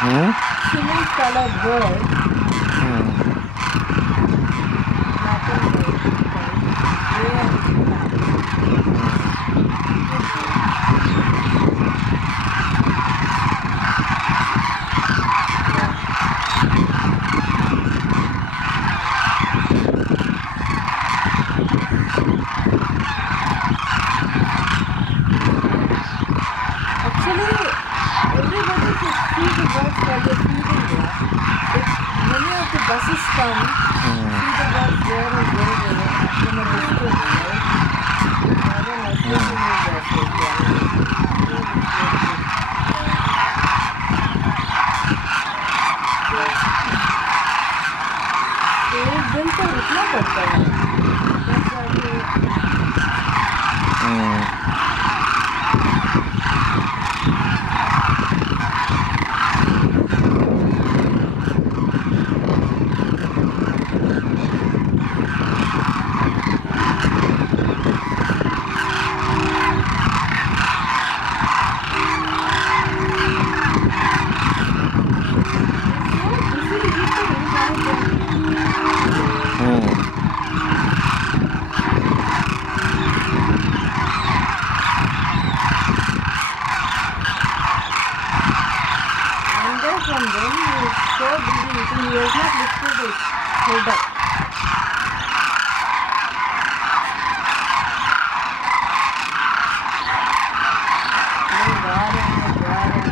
Hmm? chili colored bird, Hmm. black and white, gray and black. Hmm. Yeah. Actually, everybody should see the birds while they're feeding. Yeah. If many of the buses come, Hmm. see the birds there and there from a distance, right? I don't know, Hmm. especially new buses. Yeah. It is very good. तो एक दिन तो रुकना पड़ता है वहाँ तब जाके Hmm. It's so busy eating by the Hmm. one guy from them he is so busy eating he has not lifted his head up. लोग जा रहे हैं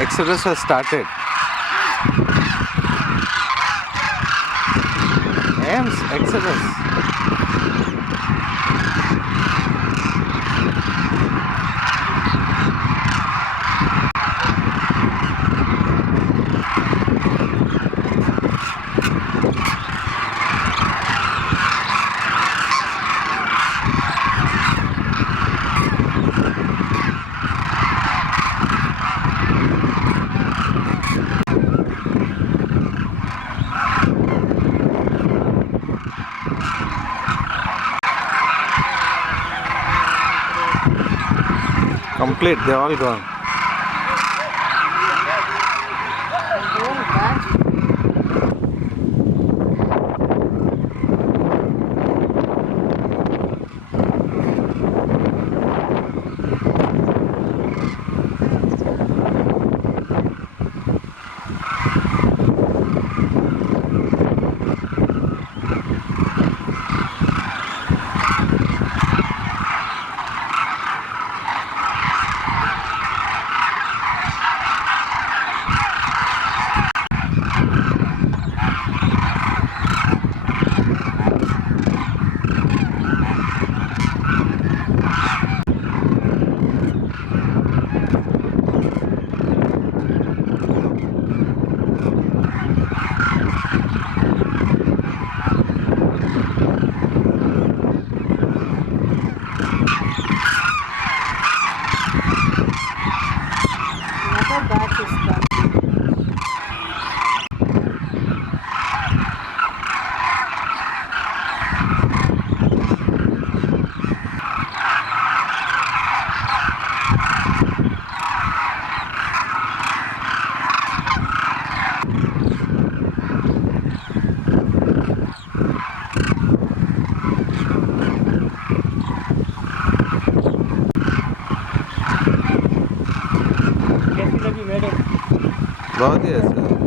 Exodus has started. Ames, Exodus. Complete, they're all gone. going back. is coming. कैसी लगी madam? बहुत ही अच्छा